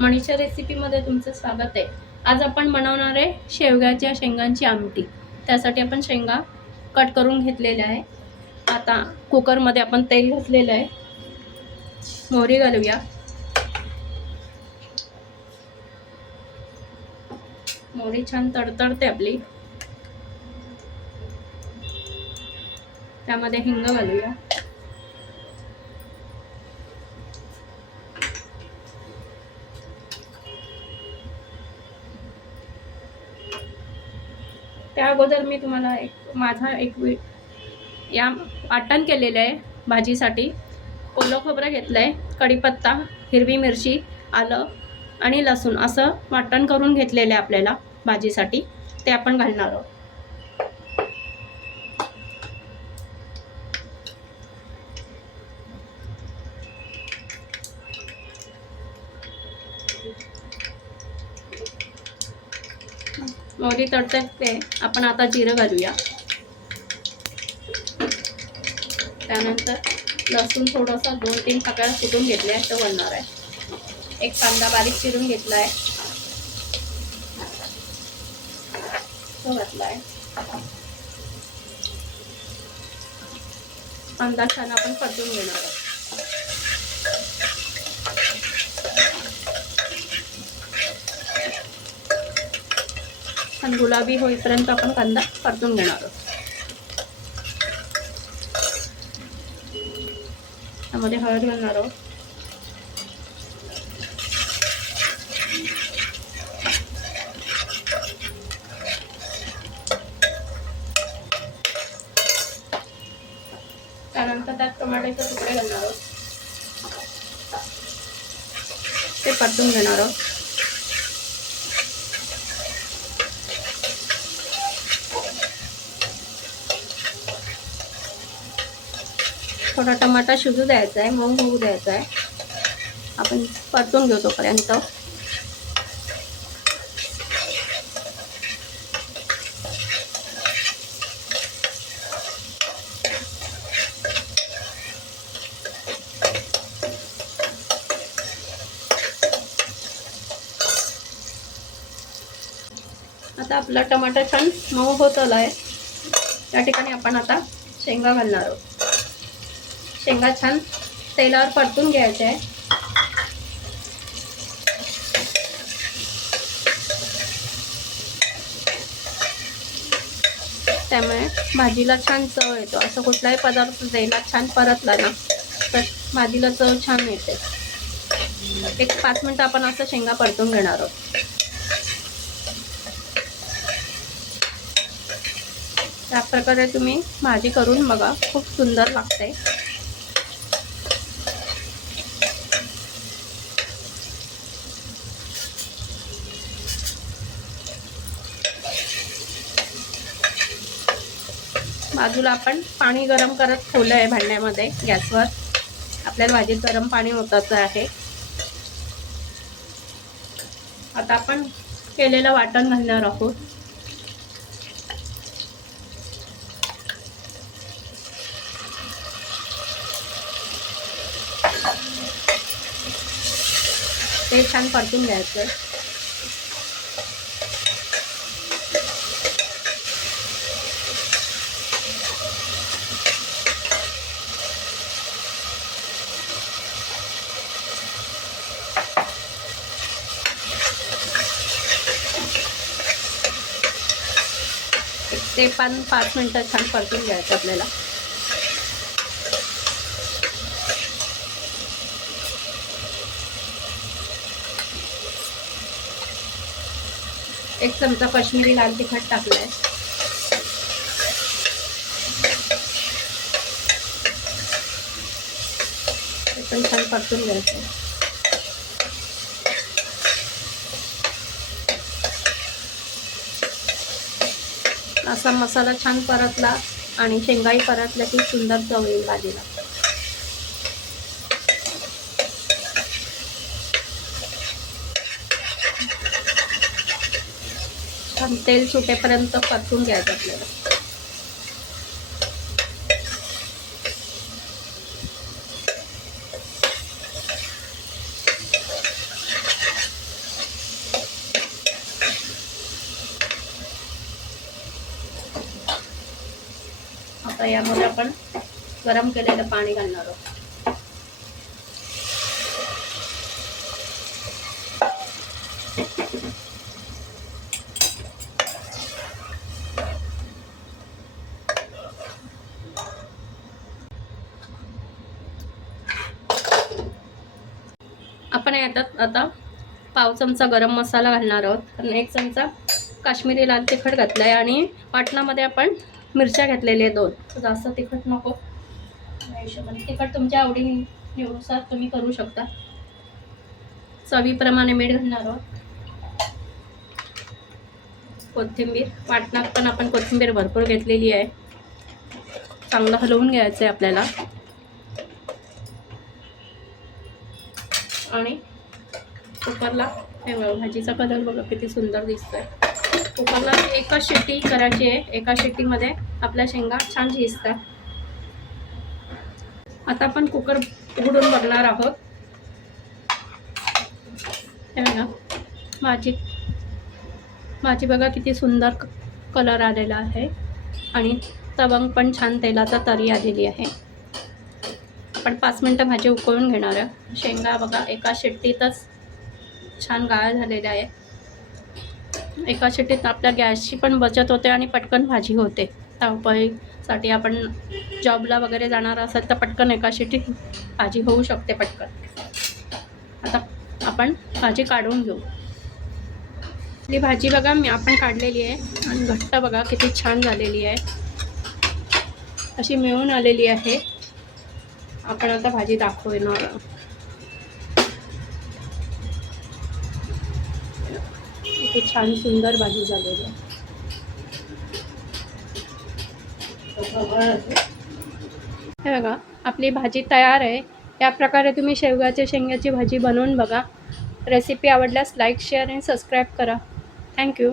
मनीषा रेसिपीमध्ये तुमचं स्वागत आहे। आज आपण बनवणार आहे शेवग्याच्या शेंगांची आमटी। त्यासाठी आपण शेंगा कट करून घेतलेल्या आहे। आता कुकरमध्ये आपण तेल घातलेलं आहे, मोहरी घालूया। मोहरी छान तडतडते आपली, त्यामध्ये हिंग घालूया। त्या अगोदर मी तुम्हाला या वाटण केलेलं आहे भाजीसाठी। ओलं खोबरं घेतलंय, कढीपत्ता, हिरवी मिरची, आलं आणि लसूण असं वाटण करून घेतलेलं आहे आपल्याला भाजीसाठी। ते आपण घालणार आहोत। मोहरी तडतडते, आपण आता जिरं घालूया। त्यानंतर लसूण थोडंसं 2-3 पाकळ्या कुटून घेतले आहे, तो घालणार आहे। एक कांदा बारीक चिरून घेतला आहे, तो घातला आहे। कांदा छान आपण परतून घेणार आहोत। छान गुलाबी होईपर्यंत आपण कांदा परतून घेणार आहोत। त्यामध्ये हळद घालणार आहोत, त्यानंतर त्यात टोमॅटोचे तुकडे घालणार आहोत, ते परतून घेणार आहोत। थोडा टमाटा शिजू द्यायचा आहे, मऊ होऊ द्यायचा आहे। आपण परतून घेऊ तोपर्यंत। आता आपला टमाटर छान मऊ होत आला आहे। त्या ठिकाणी आपण आता शेंगा घालणार आहोत। शेंगा छान तेलावर परतून घ्यायचे आहे। त्यामुळे भाजीला छान चव येतो। असं कुठलाही पदार्थ तेलात छान परतला ना तर भाजीला चव छान येते। 1-5 मिनिटं आपण असं शेंगा परतून घेणार आहोत। त्या प्रकारे तुम्ही भाजी करून बघा, खूप सुंदर लागते। बाजूला आपण पाणी गरम करत ठेवलं आहे भांड्यामध्ये गॅसवर। आपल्याला भाजीत गरम पाणी ओतायचं आहे। आता आपण केलेलं वाटण घालणार आहोत। ते छान परतून घ्यायचं। ते 5 मिनिटं छान परतून घ्यायचं आपल्याला। एक चमचा काश्मीरी लाल तिखट टाकलाय। ते पण छान परतून घ्यायचं। असा मसाला छान परतला आणि शेंगाही परतल्या की सुंदर चव येईल भाजीला। छान तेल सुटेपर्यंत परतून घ्यायचं आपल्याला। आता यामध्ये आपण गरम केलेलं पाणी घालणार आहोत. आपण याच्यात आता पाव चमचा गरम मसाला घालणार आहोत आणि 1 चमचा काश्मीरी लाल तिखट घातलं आहे आणि वाटणामध्ये आपण मिरच्या घेतलेल्या आहे 2. जास्त तिखट नको, या हिशोबाने तिखट तुमच्या आवडीनुसार तुम्ही करू शकता. चवीप्रमाणे मीठ घालणार आहोत. कोथिंबीर, वाटणात पण आपण कोथिंबीर भरपूर घेतलेली आहे. चांगलं हलवून घ्यायचं आहे आपल्याला. आणि कुकरला हे बघा, भाजीचा कलर बघा किती सुंदर दिसतोय. कुकरला एकच शिट्टी करायची आहे. एका शिट्टीमध्ये आपल्या शेंगा छान शिजतात. आता आपण कुकर उघडून बघणार आहोत. हे बघा, भाजी बघा किती सुंदर कलर आलेला आहे आणि तवंग पण छान तेलाचा तरी आलेली आहे. आपण 5 मिनटं भाजी उकळून घेणार आहे. शेंगा बघा एका शिट्टीतच छान गाळ झालेल्या आहे. एका शिट्टीत आपल्या गॅसची पण बचत होते आणि पटकन भाजी होते. धावपळीसाठी आपण जॉबला वगैरे जाणार असेल तर पटकन एका शिट्टीत भाजी होऊ शकते पटकन. आता आपण भाजी काढून घेऊ. ही भाजी बघा आपण काढलेली आहे आणि घट्ट बघा किती छान झालेली आहे, अशी मिळून आलेली आहे. आपण आता भाजी दाखवणार आहोत. किती छान सुंदर भाजी झालेली आहे. हे बघा आपली भाजी तयार आहे. या प्रकारे तुम्ही शेंगाची भाजी बनवून बघा. रेसिपी आवडल्यास लाईक, शेअर आणि सबस्क्राईब करा. थँक्यू.